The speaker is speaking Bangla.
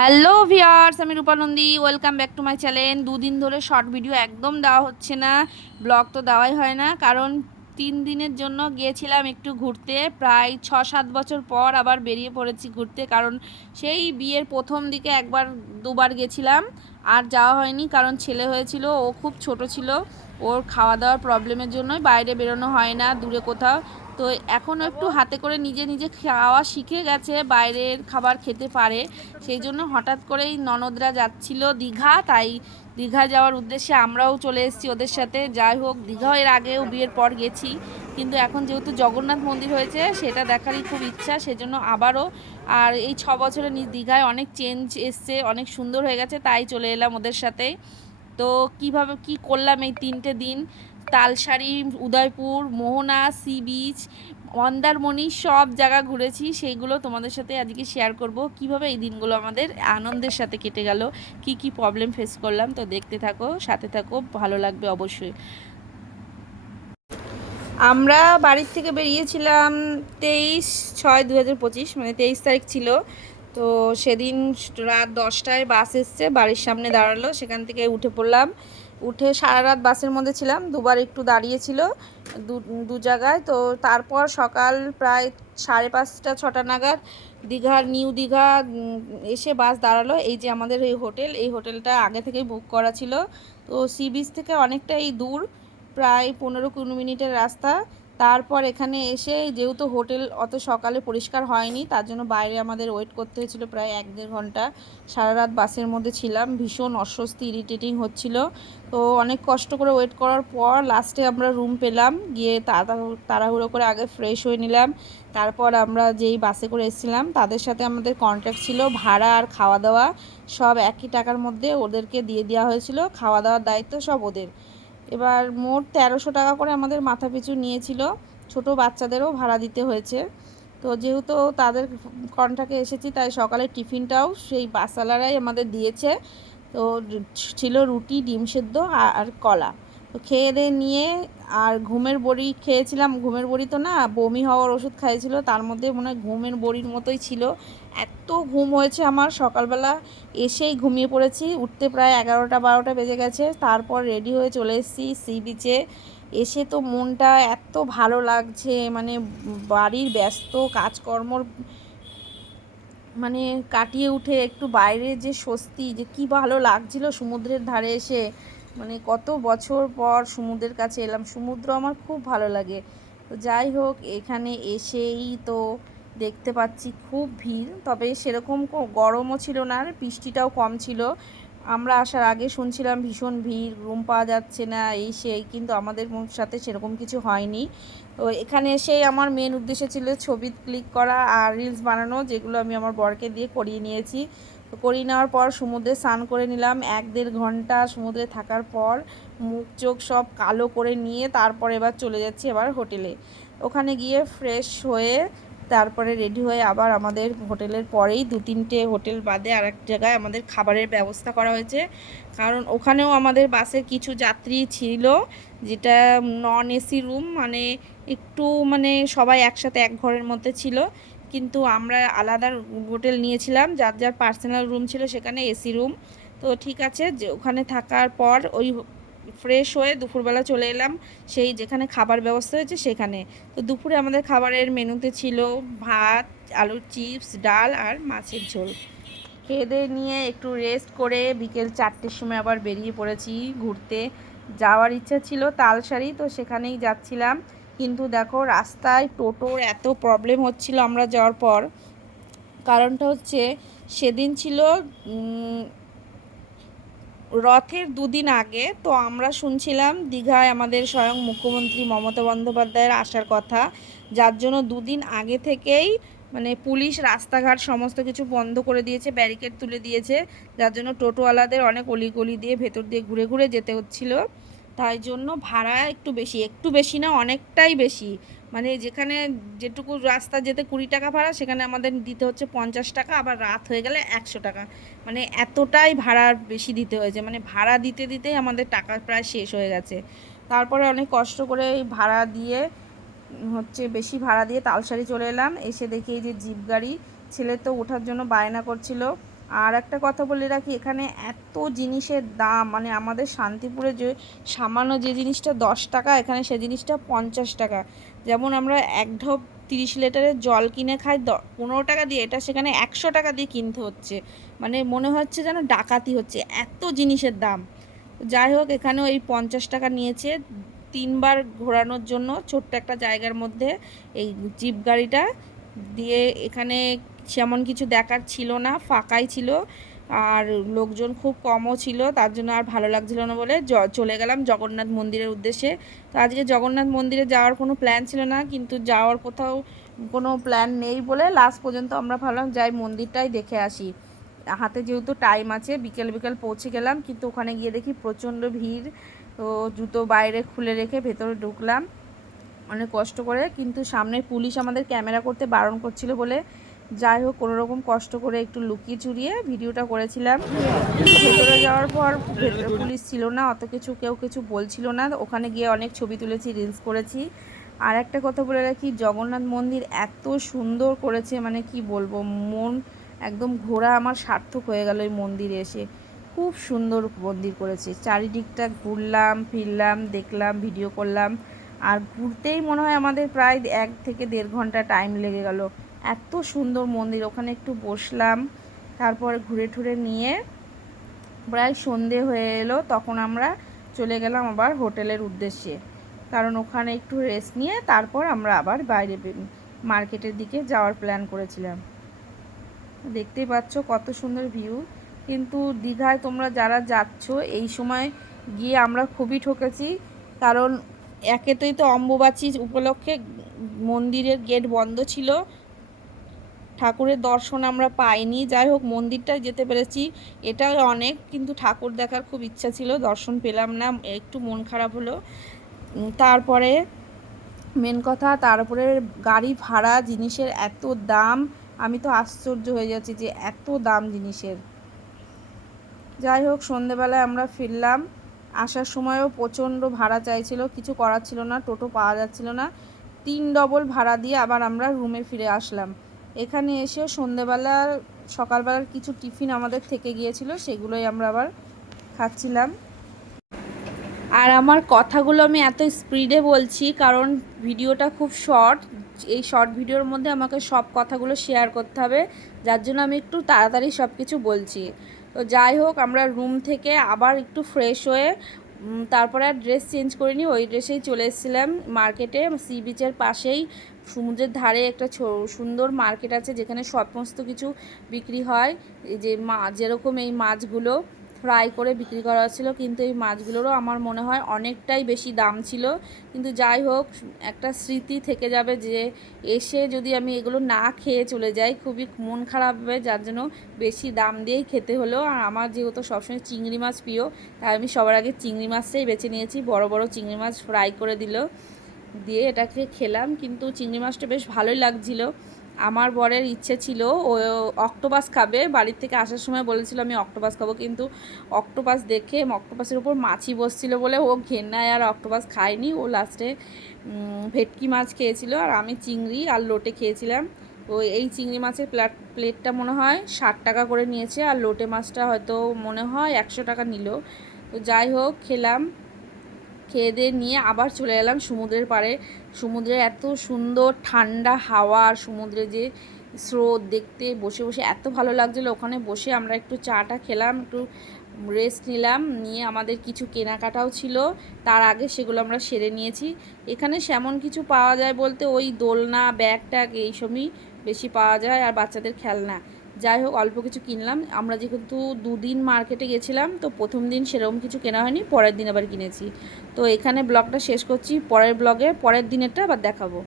হ্যালো ভিউয়ার্স, আমি Rupanandi. Welcome back to my channel. দুদিন ধরে শর্ট ভিডিও একদম দেওয়া হচ্ছে না, ব্লগ তো দেওয়াই হয় না, কারণ 3 দিনের জন্য গিয়েছিলাম একটু ঘুরতে। প্রায় 6-7 বছর পর আবার বেরিয়ে পড়েছি ঘুরতে, কারণ সেই বিয়ের প্রথম দিকে একবার দুবার গেছিলাম, আর যাওয়া হয়নি কারণ ছেলে হয়েছিল, ও খুব ছোট ছিল। ওর খাওয়া দাওয়ার প্রবলেমের জন্যই বাইরে বেরোনো হয় না দূরে কোথাও। তো এখনও একটু হাতে করে নিজে নিজে খাওয়া শিখে গেছে, বাইরের খাবার খেতে পারে। সেই জন্য হঠাৎ করেই ননদরা যাচ্ছিল দীঘা, তাই দীঘা যাওয়ার উদ্দেশ্যে আমরাও চলে এসেছি ওদের সাথে। যাই হোক, দীঘাও এর আগেও বিয়ের পর গেছি, কিন্তু এখন যেহেতু জগন্নাথ মন্দির হয়েছে সেটা দেখারই খুব ইচ্ছা, সেজন্য আবারও। আর এই 6 বছরে দীঘায় অনেক চেঞ্জ এসছে, অনেক সুন্দর হয়ে গেছে, তাই চলে এলাম ওদের সাথে। তো কিভাবে কি করলাম এই 3টে দিন, তালসারি, উদয়পুর, মোহনা, সি বিচ, মন্দারমণি, সব জায়গা ঘুরেছি। সেইগুলো তোমাদের সাথে আজকে শেয়ার করব, কিভাবে এই দিনগুলো আমাদের আনন্দের সাথে কেটে গেল, কি কি প্রবলেম ফেস করলাম। তো দেখতে থাকো, সাথে থাকো, ভালো লাগবে অবশ্যই। আমরা বাড়ির থেকে বেরিয়েছিলাম 23/6/2025, মানে 23 তারিখ ছিল। তো সেদিন রাত 10টায় বাস এসছে, বাড়ির সামনে দাঁড়ালো, সেখান থেকে উঠে পড়লাম। উঠে সারা রাত বাসের মধ্যে ছিলাম, দুবার একটু দাঁড়িয়েছিল দু দু জায়গায়। তো তারপর সকাল প্রায় 5:30-6টা নাগাদ নিউ দীঘা এসে বাস দাঁড়ালো। এই যে আমাদের এই হোটেল, এই হোটেলটা আগে থেকেই বুক করা ছিল। তো সি বিচ থেকে অনেকটাই দূর, প্রায় 15-20 মিনিটের রাস্তা। তারপর এখানে এসে, যেহেতু হোটেল অত সকালে পরিষ্কার হয়নি, তার জন্য বাইরে আমাদের ওয়েট করতে হয়েছিল প্রায় 1-1.5 ঘন্টা। সারা রাত বাসের মধ্যে ছিলাম, ভীষণ অস্বস্তি, ইরিটেটিং হচ্ছিল। তো অনেক কষ্ট করে ওয়েট করার পর লাস্টে আমরা রুম পেলাম। গিয়ে তাড়াহুড়ো করে আগে ফ্রেশ হয়ে নিলাম। তারপর আমরা যেই বাসে করে এসেছিলাম তাদের সাথে আমাদের কন্ট্যাক্ট ছিল, ভাড়া আর খাওয়া দাওয়া সব একই টাকার মধ্যে ওদেরকে দিয়ে দেওয়া হয়েছিল, খাওয়া দাওয়ার দায়িত্ব সব ওদের। এবার মোট 1300 টাকা করে আমাদের মাথা পিছু নিয়েছিল, ছোট বাচ্চাদেরও ভাড়া দিতে হয়েছে। তো যেহেতু তাদের কন্ট্রাক্টে এসেছি, তাই সকালে টিফিনটাও সেই বাসওয়ালারাই আমাদের দিয়েছে। তো ছিল রুটি, ডিম সেদ্ধ আর কলা। তো খেয়ে দিয়ে নিয়ে আর ঘুমের বড়ি খেয়েছিলাম। ঘুমের বড়ি তো না, বমি হওয়ার ওষুধ খাইয়েছিল, তার মধ্যে মনে হয় ঘুমের বড়ির মতোই ছিল। এত ঘুম হয়েছে আমার, সকালবেলা এসেই ঘুমিয়ে পড়েছি, উঠতে প্রায় 11টা-12টা বেজে গেছে। তারপর রেডি হয়ে চলে এসেছি সি বিচে। এসে তো মনটা এত ভালো লাগছে, মানে বাড়ির ব্যস্ত কাজকর্মর মানে কাটিয়ে উঠে একটু বাইরে যে স্বস্তি, যে কি ভালো লাগছিল সমুদ্রের ধারে এসে। মানে কত বছর পর সমুদ্রের কাছে এলাম, সমুদ্র আমার খুব ভালো লাগে। তো যাই হোক, এখানে এসেই তো দেখতে পাচ্ছি খুব ভিড়, তবে সেরকম গরমও ছিল না, আর বৃষ্টিটাও কম ছিল। আমরা আসার আগে শুনছিলাম ভীষণ ভিড়, রুম পাওয়া যাচ্ছে না, এই সেই, কিন্তু আমাদের সাথে সেরকম কিছু হয়নি। তো এখানে এসেই আমার মেন উদ্দেশ্য ছিল ছবি ক্লিক করা আর রিলস বানানো, যেগুলো আমি আমার বরকে দিয়ে করিয়ে নিয়েছি। তো করিয়ে নেওয়ার পর সমুদ্রে স্নান করে নিলাম। 1-1.5 ঘন্টা সমুদ্রে থাকার পর মুখ চোখ সব কালো করে নিয়ে তারপর এবার চলে যাচ্ছি আবার হোটেলে। ওখানে গিয়ে ফ্রেশ হয়ে তারপরে রেডি হয়ে আবার আমাদের হোটেলের পরেই 2-3টে হোটেল বাদে আর এক জায়গায় আমাদের খাবারের ব্যবস্থা করা হয়েছে, কারণ ওখানেও আমাদের বাসের কিছু যাত্রী ছিল, যেটা নন এসি রুম, মানে একটু মানে সবাই একসাথে এক ঘরের মধ্যে ছিল, কিন্তু আমরা আলাদা হোটেল নিয়েছিলাম, যার যার পার্সোনাল রুম ছিল সেখানে এসি রুম। তো ঠিক আছে, যে ওখানে থাকার পর ওই ফ্রেশ হয়ে দুপুরবেলা চলে এলাম সেই যেখানে খাবার ব্যবস্থা হয়েছে সেখানে। তো দুপুরে আমাদের খাবারের মেনুতে ছিল ভাত, আলুর চিপস, ডাল আর মাছের ঝোল। খেয়ে দিয়ে নিয়ে একটু রেস্ট করে বিকেল 4টের সময় আবার বেরিয়ে পড়েছি ঘুরতে। যাওয়ার ইচ্ছা ছিল তালসারি, তো সেখানেই যাচ্ছিলাম, কিন্তু দেখো রাস্তায় টোটোর এত প্রবলেম হচ্ছিল আমরা যাওয়ার পর। কারণটা হচ্ছে, সেদিন ছিল রথের 2 দিন আগে। তো আমরা শুনছিলাম দীঘায় আমাদের স্বয়ং মুখ্যমন্ত্রী মমতা বন্দ্যোপাধ্যায়ের আসার কথা, যার জন্য 2 দিন আগে থেকেই মানে পুলিশ রাস্তাঘাট সমস্ত কিছু বন্ধ করে দিয়েছে, ব্যারিকেড তুলে দিয়েছে, যার জন্য টোটোওয়ালাদের অনেক অলিগলি দিয়ে ভেতর দিয়ে ঘুরে ঘুরে যেতে হচ্ছিল। তাই জন্য ভাড়া একটু বেশি, একটু বেশি না, অনেকটাই বেশি। মানে যেখানে যেটুকু রাস্তা যেতে 20 টাকা ভাড়া, সেখানে আমাদের দিতে হচ্ছে 50 টাকা, আবার রাত হয়ে গেলে 100 টাকা। মানে এতটাই ভাড়া বেশি দিতে হয়েছে, মানে ভাড়া দিতে দিতেই আমাদের টাকা প্রায় শেষ হয়ে গেছে। তারপরে অনেক কষ্ট করে এই ভাড়া দিয়ে বেশি ভাড়া দিয়ে তালসারি চলে এলাম। এসে দেখি এই যে জিপ গাড়ি, ছেলে তো ওঠার জন্য বায়না করছিল, আর একটা কথা বলে রাখি, এখানে এত জিনিসের দাম, মানে আমাদের শান্তিপুরে যে সামান্য যে জিনিসটা 10 টাকা, এখানে সে জিনিসটা 50 টাকা। যেমন আমরা এক ঢোক 30 লিটারের জল কিনে খাই 15 টাকা দিয়ে, এটা সেখানে 100 টাকা দিয়ে কিনতে হচ্ছে। মানে মনে হচ্ছে যেন ডাকাতি হচ্ছে, এত জিনিসের দাম। যাই হোক, এখানেও এই 50 টাকা নিয়েছে 3বার ঘোরানোর জন্য ছোট্ট একটা জায়গার মধ্যে এই জিপ গাড়িটা দিয়ে। এখানে সেমন কিছু দেখার ছিল না, ফাঁকাই ছিল, আর লোকজন খুব কমও ছিল, তার জন্য আর ভালো লাগছিল না বলে চলে গেলাম জগন্নাথ মন্দিরের উদ্দেশ্যে। তো আজকে জগন্নাথ মন্দিরে যাওয়ার কোনো প্ল্যান ছিল না, কিন্তু যাওয়ার কোথাও কোনো প্ল্যান নেই বলে লাস্ট পর্যন্ত আমরা ভাবলাম যাই মন্দিরটাই দেখে আসি। হাতে যেহেতু টাইম আছে, বিকেল বিকেল পৌঁছে গেলাম, কিন্তু ওখানে গিয়ে দেখি প্রচণ্ড ভিড়। তো জুতো বাইরে খুলে রেখে ভেতরে ঢুকলাম অনেক কষ্ট করে, কিন্তু সামনে পুলিশ আমাদের ক্যামেরা করতে বারণ করছিল বলে যাই হোক কোনো রকম কষ্ট করে একটু লুকিয়ে চুরিয়ে ভিডিওটা করেছিলাম। ভেতরে যাওয়ার পর ভেতরে পুলিশ ছিল না, অত কিছু কেউ কিছু বলছিল না। ওখানে গিয়ে অনেক ছবি তুলেছি, রিলস করেছি। আর একটা কথা বলে রাখি, জগন্নাথ মন্দির এত সুন্দর করেছে, মানে কি বলবো, মন একদম ঘোরা আমার সার্থক হয়ে গেল এই মন্দিরে এসে। খুব সুন্দর মন্দির করেছে, চারিদিকটা ঘুরলাম ফিরলাম, দেখলাম, ভিডিও করলাম। আর ঘুরতেই মনে হয় আমাদের প্রায় 1 থেকে 1.5 ঘন্টা টাইম লেগে গেল, এত সুন্দর মন্দির। ওখানে একটু বসলাম, তারপর ঘুরে ঠুরে নিয়ে প্রায় সন্ধে হয়ে এলো, তখন আমরা চলে গেলাম আবার হোটেলের উদ্দেশ্যে, কারণ ওখানে একটু রেস্ট নিয়ে তারপর আমরা আবার বাইরে মার্কেটের দিকে যাওয়ার প্ল্যান করেছিলাম। দেখতেই পাচ্ছ কত সুন্দর ভিউ। কিন্তু দীঘায় তোমরা যারা যাচ্ছ এই সময় গিয়ে আমরা খুবই ঠকেছি, কারণ একেতেই তো অম্বুবাচী উপলক্ষে মন্দিরের গেট বন্ধ ছিল, ঠাকুরের দর্শন আমরা পাইনি। যাই হোক মন্দিরটায় যেতে পেরেছি, এটাও অনেক, কিন্তু ঠাকুর দেখার খুব ইচ্ছা ছিল, দর্শন পেলাম না, একটু মন খারাপ হলো। তারপরে মেন কথা, তারপরে গাড়ি ভাড়া, জিনিসের এত দাম, আমি তো আশ্চর্য হয়ে যাচ্ছি যে এত দাম জিনিসের। যাই হোক সন্ধেবেলায় আমরা ফিরলাম, আসার সময়ও প্রচণ্ড ভাড়া চাইছিল, কিছু করার ছিল না, টোটো পাওয়া যাচ্ছিল না, 3 ডবল ভাড়া দিয়ে আবার আমরা রুমে ফিরে আসলাম। এখানে এসে সন্ধেবেলা সকালবেলার কিছু টিফিন আমাদের থেকে গিয়েছিল, সেগুলোই আমরা আবার খাচ্ছিলাম। আর আমার কথাগুলো আমি এত স্পিডে বলছি কারণ ভিডিওটা খুব শর্ট, এই শর্ট ভিডিওর মধ্যে আমাকে সব কথাগুলো শেয়ার করতে হবে, যার জন্য আমি একটু তাড়াতাড়ি সব কিছু বলছি। তো যাই হোক আমরা রুম থেকে আবার একটু ফ্রেশ হয়ে তারপরে আর ড্রেস চেঞ্জ করিনি, ওই ড্রেসেই চলে এসেছিলাম মার্কেটে। সি বিচের পাশেই সমুদ্রের ধারে একটা সুন্দর মার্কেট আছে, যেখানে সমস্ত কিছু বিক্রি হয়। এই যে যেরকম এই মাছগুলো ফ্রাই করে বিক্রি করা হচ্ছিলো, কিন্তু এই মাছগুলোরও আমার মনে হয় অনেকটাই বেশি দাম ছিল। কিন্তু যাই হোক একটা স্মৃতি থেকে যাবে যে এসে যদি আমি এগুলো না খেয়ে চলে যাই খুবই মন খারাপ হবে, যার জন্য বেশি দাম দিয়েই খেতে হলো। আর আমার যেহেতু সবসময় চিংড়ি মাছ প্রিয়, তাই আমি সবার আগে চিংড়ি মাছটাই বেছে নিয়েছি। বড় বড় চিংড়ি মাছ ফ্রাই করে দিয়ে এটাকে খেলাম, কিন্তু চিংড়ি মাছটা বেশ ভালোই লাগছিলো। আমার বরের ইচ্ছে ছিল ও অক্টোপাস খাবে, বাড়ির থেকে আসার সময় বলেছিল আমি অক্টোপাস খাবো, কিন্তু অক্টোপাস দেখে অক্টোপাসের উপর মাছি বসছিল বলে ও ঘেন্নায় আর অক্টোপাস খায়নি, ও লাস্টে ভেটকি মাছ খেয়েছিল, আর আমি চিংড়ি আর লোটে খেয়েছিলাম। তো এই চিংড়ি মাছের প্লেটটা মনে হয় 60 টাকা করে নিয়েছে, আর লোটে মাছটা হয়তো মনে হয় 100 টাকা নিল। তো যাই হোক খেলাম, খেয়ে দিয়ে নিয়ে আবার চলে এলাম সমুদ্রের পাড়ে। সমুদ্রের এত সুন্দর ঠান্ডা হাওয়া আর সমুদ্রে যে স্রোত দেখতে বসে বসে এত ভালো লাগছিলো। ওখানে বসে আমরা একটু চাটা খেলাম, একটু রেস্ট নিলাম, নিয়ে আমাদের কিছু কেনাকাটাও ছিল, তার আগে সেগুলো আমরা সেরে নিয়েছি। এখানে সেমন কিছু পাওয়া যায় বলতে ওই দোলনা, ব্যাগ ট্যাগ এইসবই বেশি পাওয়া যায়, আর বাচ্চাদের খেলনা। যাই হোক অল্প কিছু কিনলাম। আমরা যেহেতু 2 দিন মার্কেটে গেছিলাম, তো প্রথম দিন সেরকম কিছু কেনা হয়নি, পরের দিন আবার কিনেছি। তো এখানে ব্লগটা শেষ করছি, পরের ব্লগে পরের দিনেরটা আবার দেখাবো।